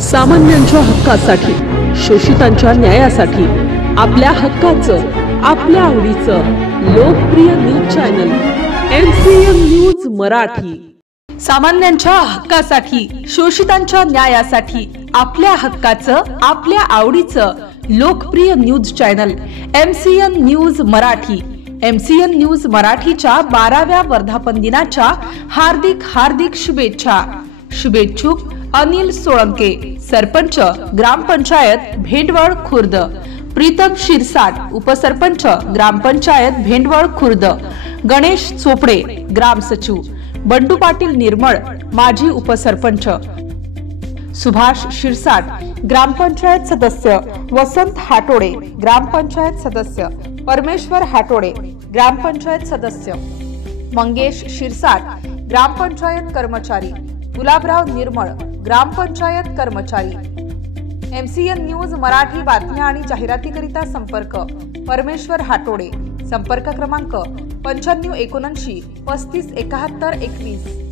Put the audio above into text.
सामान्यांच्या हक्कासाठी, शोषितांच्या न्यायासाठी, आपल्या हक्काचं, आपल्या आवडीचं लोकप्रिय news channel MCN news Marathi. सामान्यांच्या हक्कासाठी, शोषितांच्या न्यायासाठी, आपल्या हक्काचं, आपल्या आवडीचं लोकप्रिय news channel MCN news Marathi. MCN news मराठीच्या 12व्या वर्धापन दिनाच्या हार्दिक शुभेच्छा। शुभेच्छुक अनिल सोळंके, सरपंच ग्रामपंचायत भेंडवळ खुर्द, प्रीतम शिरसाट, उपसरपंच ग्रामपंचायत भेंडवळ खुर्द, गणेश चोपडे, ग्राम सचिव, बंडू पाटील निर्मळ, माजी उपसरपंच, सुभाष शिरसाट, ग्रामपंचायत सदस्य, वसंत हाटोडे, ग्रामपंचायत सदस्य, परमेश्वर हाटोडे, ग्रामपंचायत सदस्य, मंगेश शिरसाट, ग्रामपंचायत कर्मचारी, गुलाबराव निर्मळ, ग्रामपंचायत कर्मचारी। MCN न्यूज मराठी बातम्या आणि जाहिरातीकरिता संपर्क परमेश्वर हाटोडे, संपर्क क्रमांक 9579 3571 21।